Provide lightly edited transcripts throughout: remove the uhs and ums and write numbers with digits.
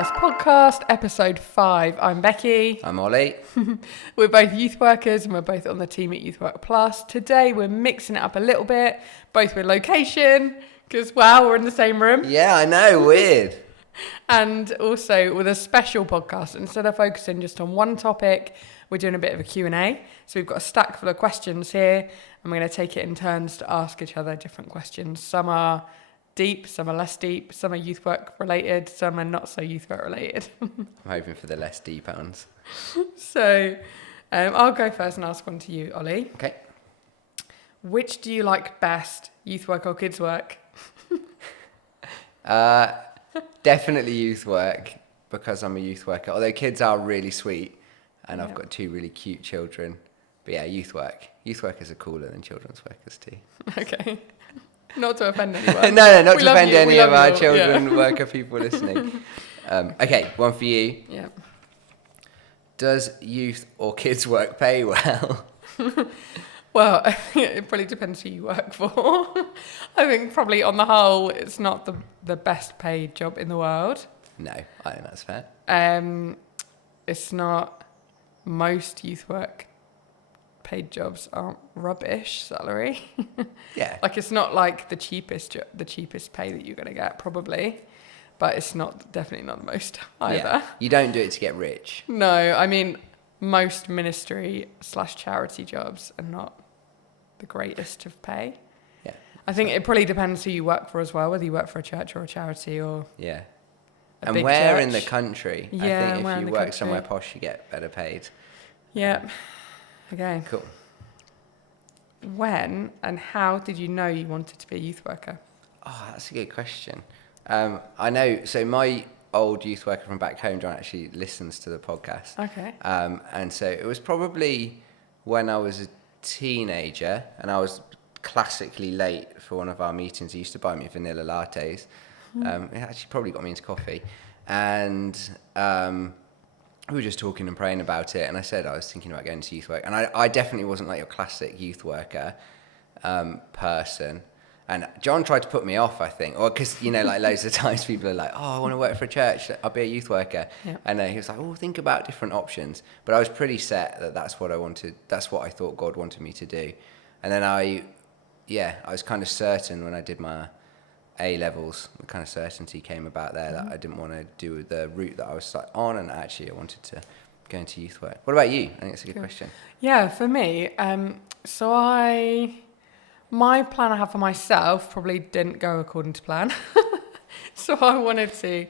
Plus podcast, episode 5. I'm Becky. I'm Ollie. We're both youth workers and we're both on the team at Youthwork Plus. Today we're mixing it up a little bit, both with location, because wow, we're in the same room. Yeah, I know, weird. And also with a special podcast. Instead of focusing just on one topic, we're doing a bit of a Q&A. So we've got a stack full of questions here and we're going to take it in turns to ask each other different questions. Some are deep, some are less deep, some are youth work related, some are not so youth work related. I'm hoping for the less deep ones. So I'll go first and ask one to you, Ollie. Okay. Which do you like best, youth work or kids work? Definitely youth work because I'm a youth worker, although kids are really sweet and I've got 2 really cute children. But yeah, youth work. Youth workers are cooler than children's workers too. Okay. Not to offend anyone. no, not We to love offend you, any we of love our you all, children worker people listening. Okay, one for you. Yeah. Does youth or kids work pay well? Well, it probably depends who you work for. I think probably on the whole, it's not the best paid job in the world. No, I think that's fair. It's not. Most youth work paid jobs aren't rubbish salary. Yeah. Like it's not like the cheapest pay that you're going to get probably, but it's definitely not the most either. Yeah. You don't do it to get rich. No, I mean most ministry/charity jobs are not the greatest of pay. Yeah. I think it probably depends who you work for as well, whether you work for a church or a charity or Yeah. a And big where church. in the country? Yeah, I think where if in you the work country. somewhere posh, you get better paid. Yeah. Okay. Cool. When and how did you know you wanted to be a youth worker? Oh, that's a good question. I know, so my old youth worker from back home, John, actually listens to the podcast. Okay. And so it was probably when I was a teenager and I was classically late for one of our meetings. He used to buy me vanilla lattes. It actually probably got me into coffee. And we were just talking and praying about it. And I said I was thinking about going to youth work. And I definitely wasn't like your classic youth worker person. And John tried to put me off, I think, or because, you know, like loads of times people are like, oh, I want to work for a church, I'll be a youth worker. Yeah. And he was like, oh, think about different options. But I was pretty set that that's what I wanted, that's what I thought God wanted me to do. And then I was kind of certain when I did my A-levels, the kind of certainty came about there that I didn't want to do the route that I was on, and actually I wanted to go into youth work. What about you? I think it's a good question. Yeah, for me, my plan I had for myself probably didn't go according to plan. So I wanted to,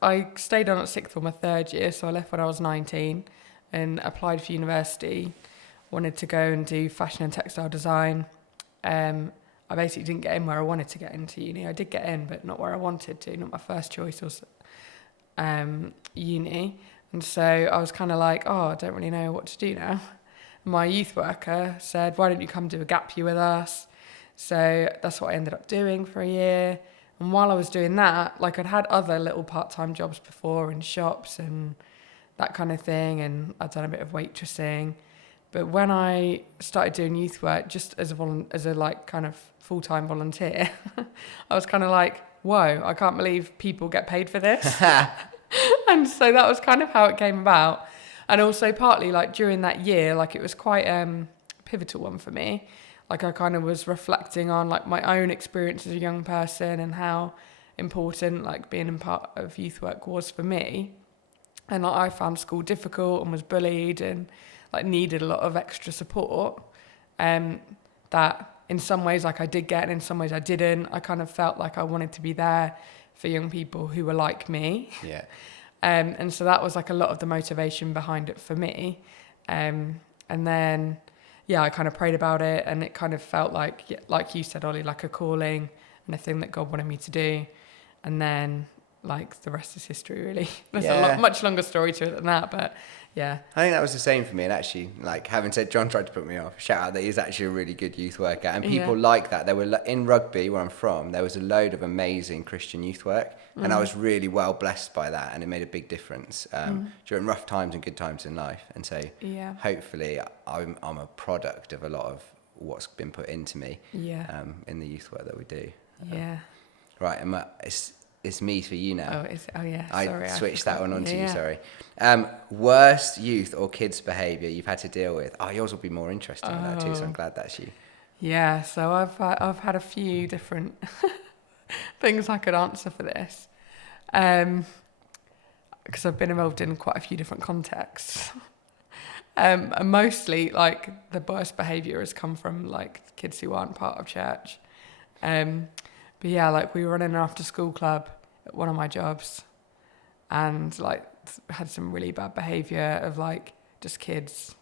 I stayed on at sixth form my 3rd year, so I left when I was 19 and applied for university, wanted to go and do fashion and textile design. I basically didn't get in where I wanted to get into uni. I did get in, but not where I wanted to, not my first choice was uni. And so I was kind of like, oh, I don't really know what to do now. My youth worker said, why don't you come do a gap year with us? So that's what I ended up doing for a year. And while I was doing that, like I'd had other little part-time jobs before in shops and that kind of thing. And I'd done a bit of waitressing. But when I started doing youth work, just as a like kind of full-time volunteer, I was kind of like, whoa, I can't believe people get paid for this. And so that was kind of how it came about. And also partly like during that year, like it was quite a pivotal one for me. Like I kind of was reflecting on like my own experience as a young person and how important like being in part of youth work was for me. And like, I found school difficult and was bullied and like needed a lot of extra support. That in some ways like I did get and in some ways I didn't. I kind of felt like I wanted to be there for young people who were like me. Yeah. And so that was like a lot of the motivation behind it for me. And then, yeah, I kind of prayed about it and it kind of felt like you said, Ollie, like a calling and a thing that God wanted me to do. And then like the rest is history, really. There's a much longer story to it than that, but yeah. I think that was the same for me. And actually, like having said John tried to put me off, shout out that he's actually a really good youth worker. And people like that. There were in rugby, where I'm from, there was a load of amazing Christian youth work. And I was really well blessed by that. And it made a big difference during rough times and good times in life. And so hopefully I'm a product of a lot of what's been put into me in the youth work that we do. Yeah. Right. Is it's me for you now. Oh, is it? Oh, yeah. I Sorry. switched that one onto you, Yeah. sorry. Worst youth or kids' behaviour you've had to deal with? Oh, yours will be more interesting than that too, so I'm glad that's you. Yeah, so I've had a few different things I could answer for this, because I've been involved in quite a few different contexts. And mostly, like, the worst behaviour has come from, like, kids who aren't part of church. But yeah, like, we were running an after-school club at one of my jobs, and, like, had some really bad behaviour of, like, just kids,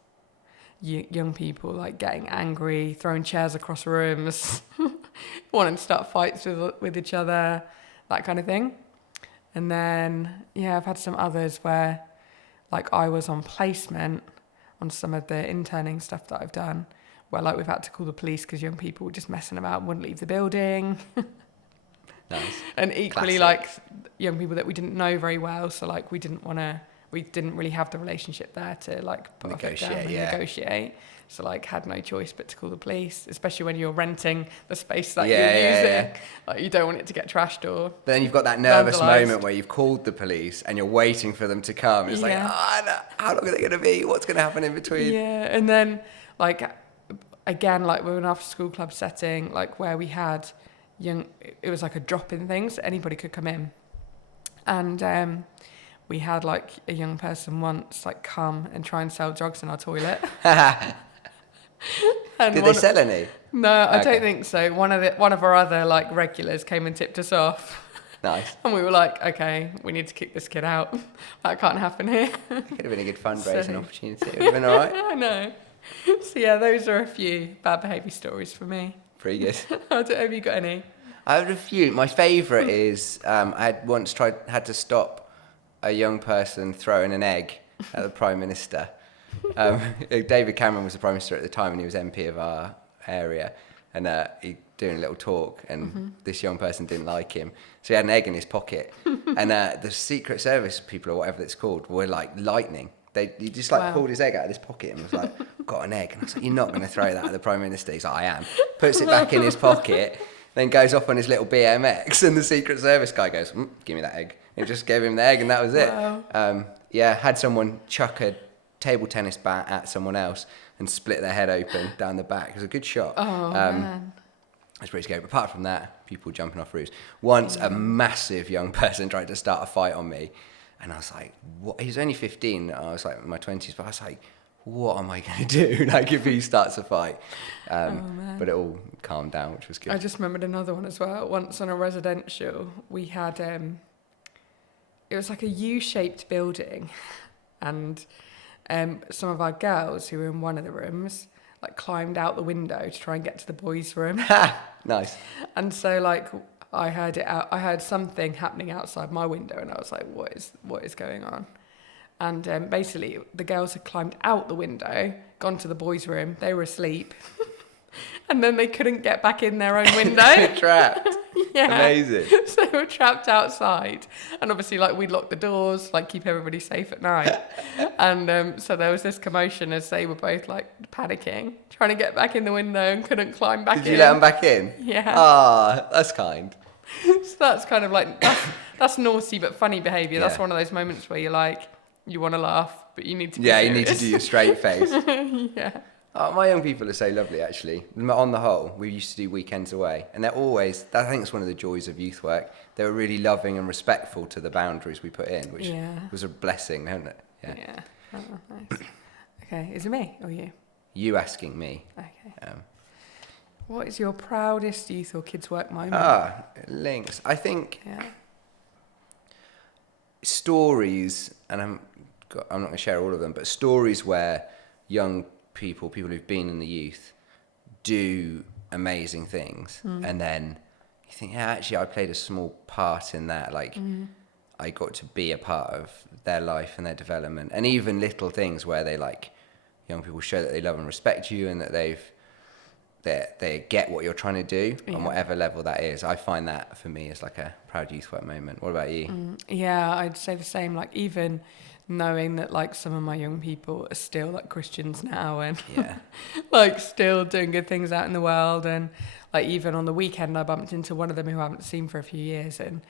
young people, like, getting angry, throwing chairs across rooms, wanting to start fights with each other, that kind of thing. And then, yeah, I've had some others where, like, I was on placement on some of the interning stuff that I've done, where, like, we've had to call the police because young people were just messing about and wouldn't leave the building. Nice. And equally, Classic. like, young people that we didn't know very well, so, like, we didn't really have the relationship there to, like, put our foot down and negotiate. So, like, had no choice but to call the police, especially when you're renting the space that you're using. Yeah. Like, you don't want it to get trashed or But then you've got that nervous vandalised. moment where you've called the police and you're waiting for them to come. It's like, no, how long are they going to be? What's going to happen in between? Yeah, and then, like, again, like, we were in an after-school club setting, like, where we had it was like a drop-in thing, so anybody could come in. And we had, like, a young person once, like, come and try and sell drugs in our toilet. Did they sell any? No, I don't think so. One of our other, like, regulars came and tipped us off. Nice. And we were like, okay, we need to kick this kid out. That can't happen here. Could have been a good fundraising So- opportunity. It would have been all right. I know. So yeah, those are a few bad behaviour stories for me. Pretty good. Have you got any? I have a few. My favourite is I had once had to stop a young person throwing an egg at the Prime Minister. David Cameron was the Prime Minister at the time, and he was MP of our area, and he doing a little talk, and this young person didn't like him, so he had an egg in his pocket, and the Secret Service people, or whatever it's called, were like lightning. He just like pulled his egg out of his pocket and was like, got an egg. And I was like, you're not going to throw that at the Prime Minister. He's like, I am. Puts it back in his pocket, then goes off on his little BMX, and the Secret Service guy goes, give me that egg. And just gave him the egg, and that was it. Wow. Had someone chuck a table tennis bat at someone else and split their head open down the back. It was a good shot. Oh, man. It's pretty scary. But apart from that, people jumping off roofs. Once a massive young person tried to start a fight on me, and I was like, what? He was only 15. I was like in my 20s, but I was like, what am I going to do? Like, if he starts a fight. But it all calmed down, which was good. I just remembered another one as well. Once on a residential, we had, it was like a U-shaped building, and some of our girls who were in one of the rooms, like, climbed out the window to try and get to the boys' room. Nice. And so, like, I heard something happening outside my window, and I was like, what is going on? And basically, the girls had climbed out the window, gone to the boys' room, they were asleep, and then they couldn't get back in their own window. Trapped. Yeah. Amazing. So they were trapped outside. And obviously, like, we'd lock the doors, like, keep everybody safe at night. And so there was this commotion as they were both, like, panicking, trying to get back in the window and couldn't climb back in. Did you let them back in? Yeah. Ah, that's kind. So that's kind of like, that's naughty but funny behaviour. Yeah. That's one of those moments where you're like, you want to laugh, but you need to be Yeah, serious. you need to do your straight face. Yeah. Oh, my young people are so lovely, actually. On the whole, we used to do weekends away, and they're always, I think it's one of the joys of youth work, they were really loving and respectful to the boundaries we put in, which was a blessing, isn't it? Yeah. Oh, nice. Okay, is it me or you? You asking me. Okay. What is your proudest youth or kids' work moment? Links. I think Yeah. stories, and I'm not going to share all of them, but stories where young people who've been in the youth, do amazing things, and then you think, yeah, actually, I played a small part in that. Like, I got to be a part of their life and their development, and even little things where they, like, young people show that they love and respect you, and that they get what you're trying to do on whatever level that is. I find that for me is like a proud youth work moment. What about you? Yeah, I'd say the same. Like, even knowing that, like, some of my young people are still, like, Christians now, and like, still doing good things out in the world. And, like, even on the weekend I bumped into one of them who I haven't seen for a few years, and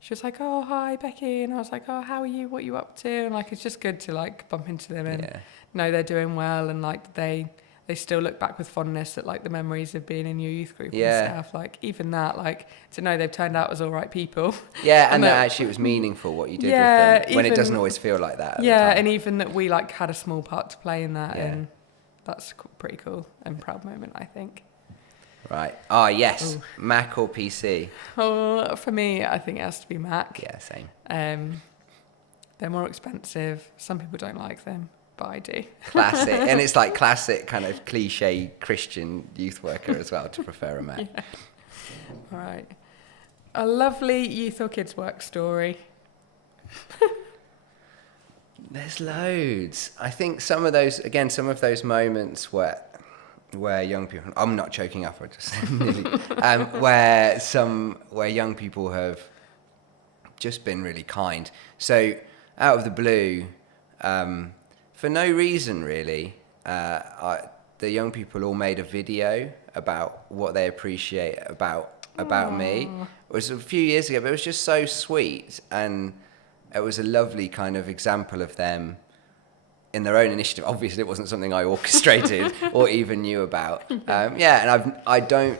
she was like, oh, hi, Becky. And I was like, oh, how are you? What are you up to? And like, it's just good to like bump into them and know they're doing well. And like, they still look back with fondness at like the memories of being in your youth group and stuff. Like, even that, like, to know they've turned out as all right people. Yeah, and that actually it was meaningful what you did with them, when it doesn't always feel like that at the time. And even that we like had a small part to play in that. And that's pretty cool and proud moment, I think. Right. Oh, yes. Ooh. Mac or PC? Oh, for me, I think it has to be Mac. Yeah, same. They're more expensive. Some people don't like them, but I do. Classic. And it's like classic kind of cliche Christian youth worker as well to prefer a Mac. Yeah. All right. A lovely youth or kids work story. There's loads. I think some of those moments where young people, I'm not choking up, I just nearly, where young people have just been really kind. So out of the blue, for no reason really, the young people all made a video about what they appreciate about me. It was a few years ago, but it was just so sweet, and it was a lovely kind of example of them in their own initiative. Obviously, it wasn't something I orchestrated or even knew about. And I don't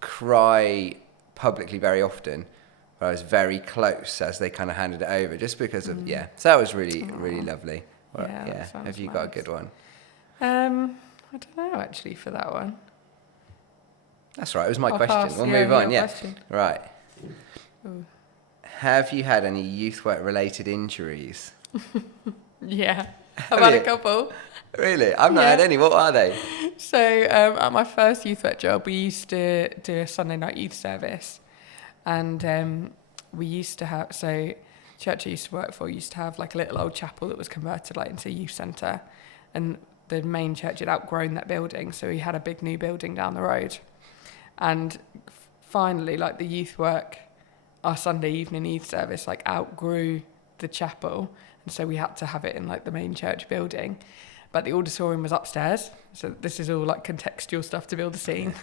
cry publicly very often, but I was very close as they kind of handed it over, just because of So that was really really lovely. Well, have you got a good one? I don't know actually for that one. That's right. It was my question. We'll move on. Yeah. Question. Right. Ooh. Have you had any youth work related injuries? Yeah. I've had a couple. Really? I've not had any. What are they? So at my first youth work job, we used to do a Sunday night youth service. And we used to have, so church I used to work for used to have like a little old chapel that was converted like into a youth centre. And the main church had outgrown that building. So we had a big new building down the road. And finally, like the youth work, our Sunday evening youth service, like outgrew the chapel. And so we had to have it in like the main church building. But the auditorium was upstairs. So this is all like contextual stuff to build a scene.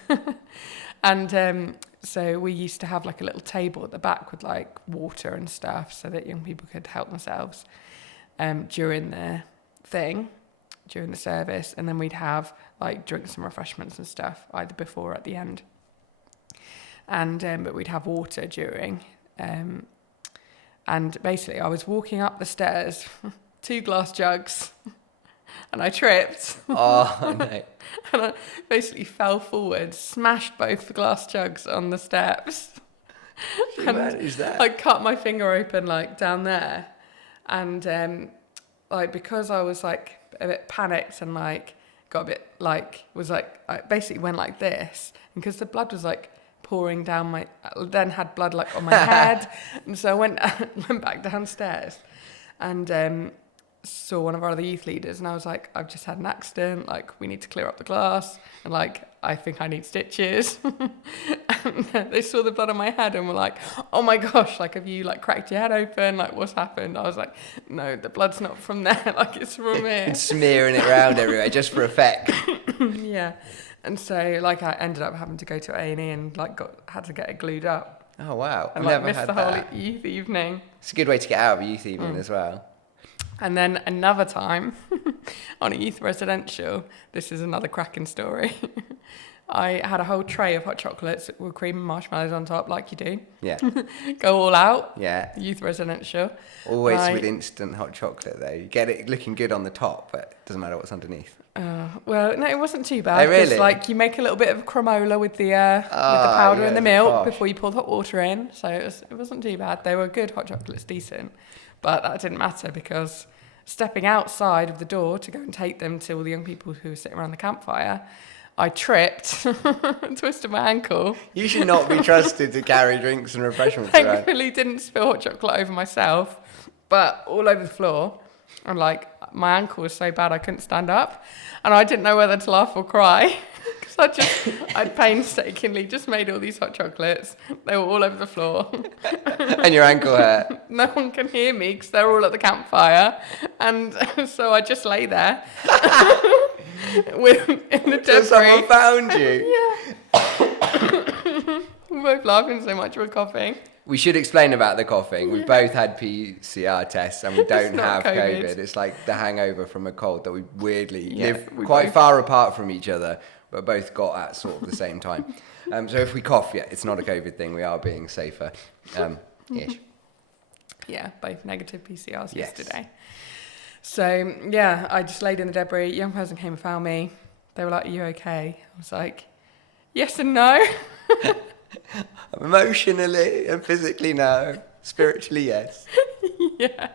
And so we used to have like a little table at the back with like water and stuff so that young people could help themselves during the service. And then we'd have like drinks and refreshments and stuff either before or at the end. And but we'd have water during. And basically I was walking up the stairs, 2 glass jugs, and I tripped. Oh, no. And I basically fell forward, smashed both the glass jugs on the steps. How bad is that? I cut my finger open like down there. And like because I was like a bit panicked and like got a bit like, was like, I basically went like this. And because the blood was like pouring down I then had blood like on my head. And so I went back downstairs and saw one of our other youth leaders, and I was like, I've just had an accident, like we need to clear up the glass, and like I think I need stitches. And they saw the blood on my head and were like, oh my gosh, like have you like cracked your head open, like what's happened? I was like, no, the blood's not from there, like it's from here. Smearing it around everywhere just for effect. Yeah. And so like I ended up having to go to A&E and like had to get it glued up. Oh wow. And like missed the whole youth evening. It's a good way to get out of a youth evening as well. And then another time on a youth residential, this is another cracking story. I had a whole tray of hot chocolates with cream and marshmallows on top, like you do. Yeah. Go all out. Yeah. Youth residential. Always with instant hot chocolate though. You get it looking good on the top, but it doesn't matter what's underneath. Well, no, it wasn't too bad. Oh, really? Like you make a little bit of cremola with the powder and the milk before you pour the hot water in. So it wasn't too bad. They were good hot chocolates, decent. But that didn't matter because stepping outside of the door to go and take them to all the young people who were sitting around the campfire, I tripped and twisted my ankle. You should not be trusted to carry drinks and refreshments around. Thankfully didn't spill hot chocolate over myself, but all over the floor. And like my ankle was so bad I couldn't stand up. And I didn't know whether to laugh or cry. Because I'd painstakingly just made all these hot chocolates. They were all over the floor. And your ankle hurt. No one can hear me because they're all at the campfire. And so I just lay there. In the debris. So someone found you? Yeah. We're both laughing so much we're coughing. We should explain about the coughing. We both had PCR tests and we don't have COVID. It's like the hangover from a cold that we weirdly live quite far apart from each other, but both got at sort of the same time. So if we cough, it's not a COVID thing. We are being safer. Ish. Yeah, both negative PCRs yesterday. So, yeah, I just laid in the debris. Young person came and found me. They were like, "Are you okay?" I was like, "Yes and no." Emotionally and physically, no. Spiritually, yes. Yeah.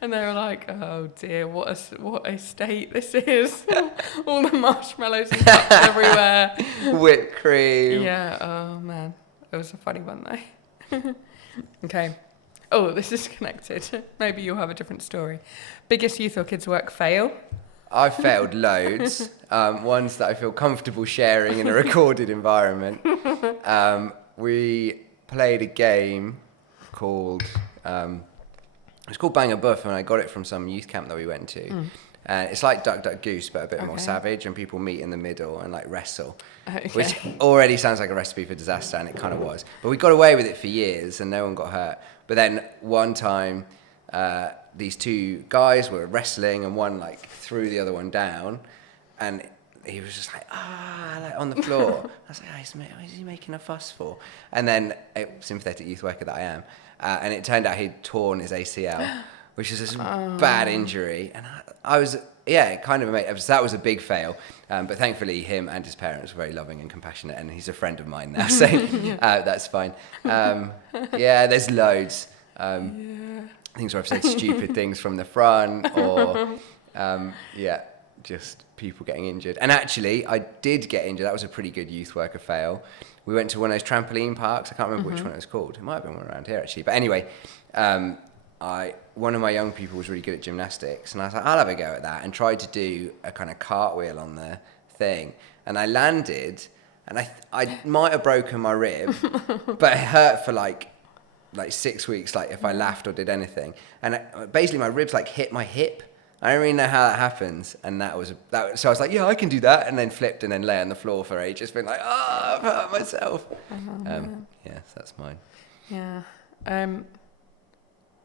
And they were like, "Oh dear, what a state this is." All the marshmallows and cups everywhere. Whipped cream. Yeah, oh man. It was a funny one though. Okay. Oh, this is connected. Maybe you'll have a different story. Biggest youth or kids' work fail? I've failed loads. Ones that I feel comfortable sharing in a recorded environment. We played a game called... it's called Bang a Buff, and I got it from some youth camp that we went to. It's like Duck Duck Goose, but a bit more savage, and people meet in the middle and like wrestle, which already sounds like a recipe for disaster, and it kind of was. But we got away with it for years, and no one got hurt. But then one time, these two guys were wrestling, and one like threw the other one down, and he was just like like on the floor. I was like, what is he making a fuss for? And then, sympathetic youth worker that I am, and it turned out he'd torn his ACL, which is a bad injury. And I was, it kind of amazing. So that was a big fail. But thankfully, him and his parents were very loving and compassionate, and he's a friend of mine now, so that's fine. There's loads. Things where I've said stupid things from the front, or just people getting injured. And actually, I did get injured. That was a pretty good youth worker fail. We went to one of those trampoline parks. I can't remember which one it was called. It might have been one around here, actually. But anyway, one of my young people was really good at gymnastics, and I was like, I'll have a go at that, and tried to do a kind of cartwheel on the thing. And I landed, and I might have broken my rib, but it hurt for like 6 weeks, like if I laughed or did anything. And basically my ribs like hit my hip. I don't really know how that happens. And so I was like, yeah, I can do that. And then flipped and then lay on the floor for ages, been like, I've hurt myself. That's mine. Yeah.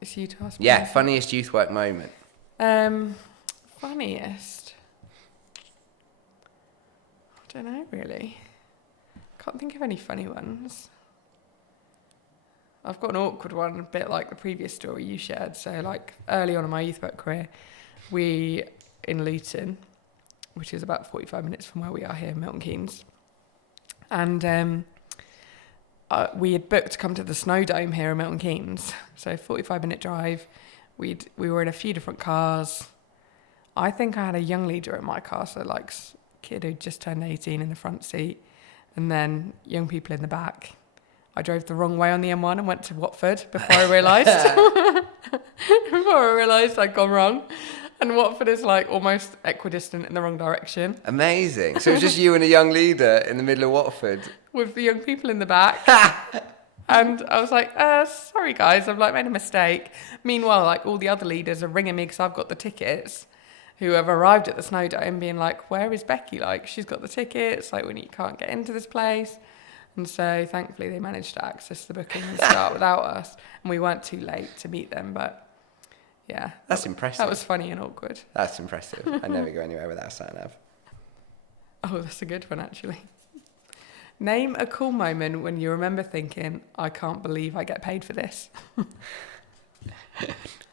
It's you to ask me. Yeah, funniest youth work moment. Funniest? I don't know, really. Can't think of any funny ones. I've got an awkward one, a bit like the previous story you shared. So, like, early on in my youth work career, we, in Luton, which is about 45 minutes from where we are here in Milton Keynes, and we had booked to come to the Snow Dome here in Milton Keynes. So, 45-minute drive. We were in a few different cars. I think I had a young leader in my car, so, like, kid who just turned 18 in the front seat, and then young people in the back. I drove the wrong way on the M1 and went to Watford before I realised I'd gone wrong. And Watford is like almost equidistant in the wrong direction. Amazing. So it was just you and a young leader in the middle of Watford. With the young people in the back. And I was like, sorry guys, I've like made a mistake. Meanwhile, like all the other leaders are ringing me because I've got the tickets, who have arrived at the Snow Dome being like, where is Becky? Like, she's got the tickets, like we can't get into this place. And so thankfully they managed to access the booking and start without us. And we weren't too late to meet them, but yeah. That's impressive. That was funny and awkward. That's impressive. I never go anywhere without a sat-nav. Oh, that's a good one, actually. Name a cool moment when you remember thinking, I can't believe I get paid for this. I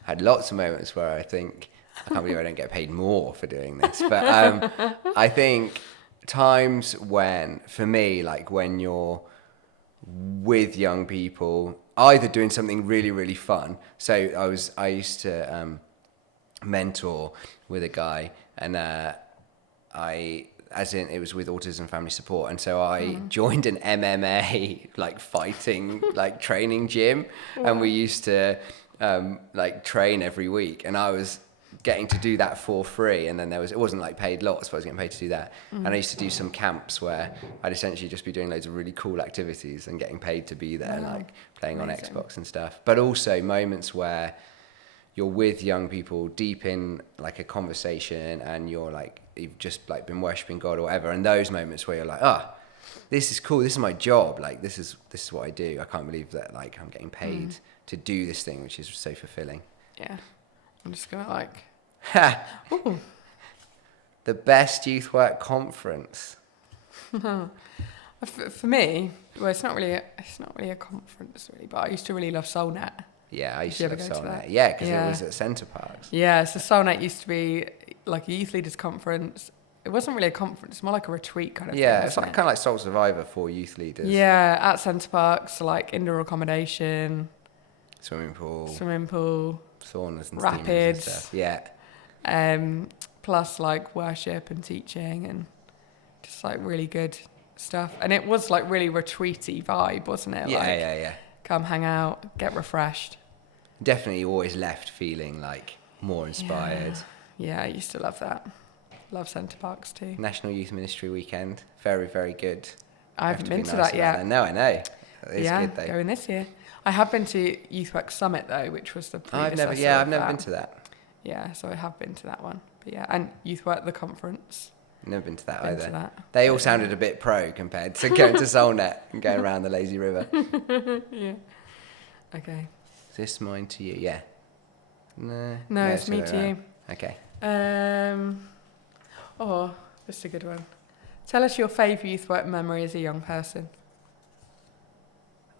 had lots of moments where I think, I can't believe I don't get paid more for doing this. But I think times when, for me, like when you're with young people, either doing something really, really fun. So I used to mentor with a guy, and it was with Autism Family Support, and so I joined an MMA like fighting like training gym, and we used to like train every week, and I was getting to do that for free, and then it wasn't like paid lots, but I was getting paid to do that. And I used to do some camps where I'd essentially just be doing loads of really cool activities and getting paid to be there, like playing on Xbox and stuff. But also moments where you're with young people deep in like a conversation, and you've just like been worshipping God or whatever, and those moments where you're like, this is cool. This is my job. Like, this is what I do. I can't believe that, like, I'm getting paid to do this thing, which is so fulfilling. Yeah. I'm just going to like... Ooh. The best youth work conference. For me, well, it's not really a conference, really, but I used to really love SoulNet. Yeah, I used to love SoulNet. That? Yeah, because it was at Centre Parks. Yeah, so SoulNet used to be like a youth leaders conference. It wasn't really a conference, more like a retreat kind of thing. Yeah, it's like, kind of like Soul Survivor for youth leaders. Yeah, at Centre Parks, so like indoor accommodation, swimming pool, saunas and rapids, and stuff. Yeah. Plus like worship and teaching and just like really good stuff. And it was like really retreaty vibe, wasn't it? Yeah, like, yeah. Come hang out, get refreshed. Definitely always left feeling like more inspired. Yeah, I used to love that. Love Centre Parks too. National Youth Ministry Weekend. Very, very good. I haven't been to that yet. No, I know. It's good though. Going this year. I have been to Youthwork Summit though, which was the predecessor. I've never been to that. Yeah, so I have been to that one. But yeah, and Youthwork the conference. Never been to that either. To that. They all sounded a bit pro compared to going to SoulNet and going around the lazy river. Yeah. Okay. Is this mine to you? Yeah. No, it's me to you. Okay. This is a good one. Tell us your favourite Youthwork memory as a young person.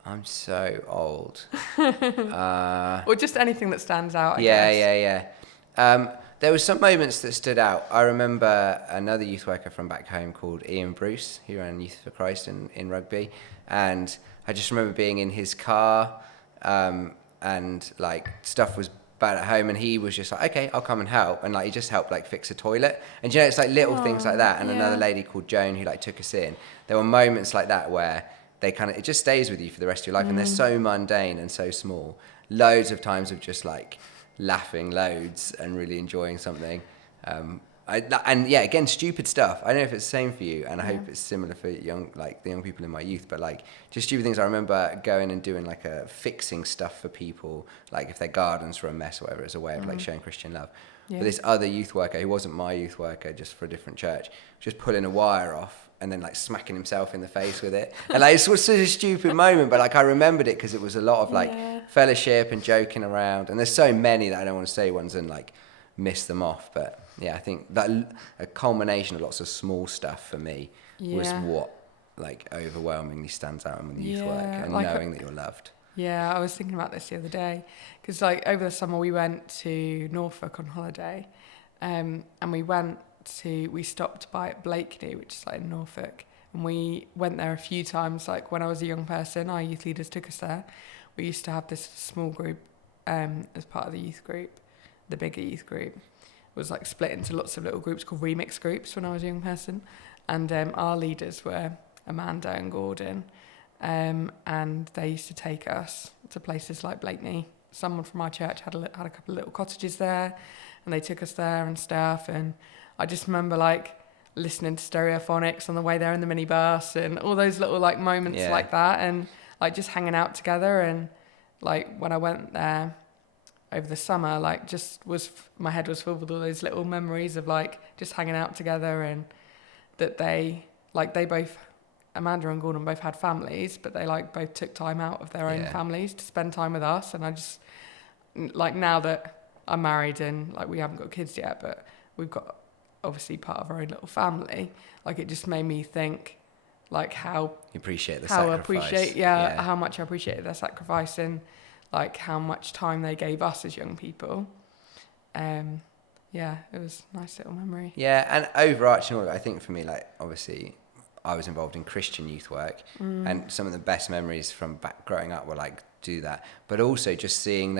I'm so old. Or just anything that stands out, I guess. Yeah. There were some moments that stood out. I remember another youth worker from back home called Ian Bruce, who ran Youth for Christ in Rugby. And I just remember being in his car and like stuff was bad at home and he was just like, okay, I'll come and help. And like he just helped like fix a toilet. And you know, it's like little things like that. And another lady called Joan who like took us in. There were moments like that where they it just stays with you for the rest of your life. And they're so mundane and so small. Loads of times of just like laughing loads and really enjoying something. Again, stupid stuff. I don't know if it's the same for you, and I hope it's similar for the young people in my youth, but like just stupid things. I remember going and doing like fixing stuff for people, like if their gardens were a mess or whatever, as a way of like showing Christian love. Yeah. But this other youth worker, who wasn't my youth worker, just for a different church, just pulling a wire off and then like smacking himself in the face with it. And like it was such a stupid moment, but like I remembered it because it was a lot of like fellowship and joking around. And there's so many that I don't want to say ones and like miss them off, but yeah, I think that a culmination of lots of small stuff for me was what like overwhelmingly stands out in the youth work and like knowing that you're loved. Yeah, I was thinking about this the other day because like over the summer we went to Norfolk on holiday, and we stopped by at Blakeney, which is like in Norfolk, and we went there a few times. Like when I was a young person, our youth leaders took us there. We used to have this small group as part of the youth group, the bigger youth group. Was like split into lots of little groups called remix groups when I was a young person, and our leaders were Amanda and Gordon, and they used to take us to places like Blakeney. Someone from our church had a couple of little cottages there, and they took us there and stuff. And I just remember like listening to Stereophonics on the way there in the minibus, and all those little like moments like that, and like just hanging out together. And like when I went there over the summer, like my head was filled with all those little memories of like just hanging out together, and that they both, Amanda and Gordon both had families, but they like both took time out of their own families to spend time with us. And I just like, now that I'm married and like we haven't got kids yet, but we've got obviously part of our own little family, like it just made me think like how you appreciate the sacrifice. How much I appreciated their sacrifice and like how much time they gave us as young people. It was a nice little memory. Yeah, and overarching, I think for me, like obviously I was involved in Christian youth work, and some of the best memories from back growing up were like do that, but also just seeing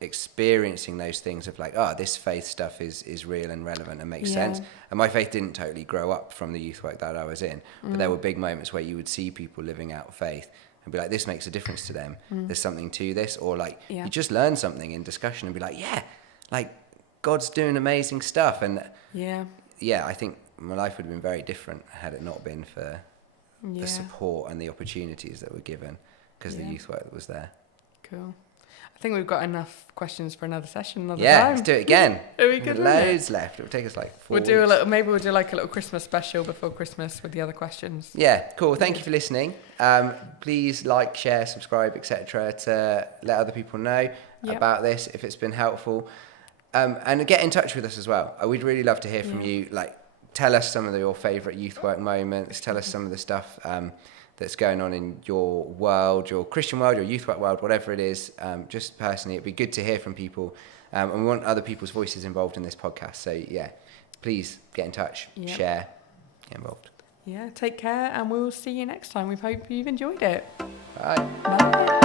experiencing those things of like, this faith stuff is real and relevant and makes sense. And my faith didn't totally grow up from the youth work that I was in, but there were big moments where you would see people living out faith and be like, this makes a difference to them. There's something to this. Or like, you just learn something in discussion and be like, like God's doing amazing stuff. And I think my life would have been very different had it not been for the support and the opportunities that were given because of the youth work that was there. Cool. I think we've got enough questions for another session another Yeah, time. let's do it again. It'll be good, won't it? Loads left. It'll take us like 4 We'll do weeks. maybe we'll do like a little Christmas special before Christmas with the other questions. Yeah, cool. Thank you for listening. Please like, share, subscribe, etc. to let other people know about this if it's been helpful. And get in touch with us as well. We'd really love to hear from you. Like, tell us some of your favourite Youthwork moments. Tell us some of the stuff that's going on in your world, your Christian world, your Youthwork world, whatever it is. Just personally, it'd be good to hear from people. And we want other people's voices involved in this podcast. So, yeah, please get in touch, share, get involved. Yeah, take care, and we'll see you next time. We hope you've enjoyed it. Bye. Bye.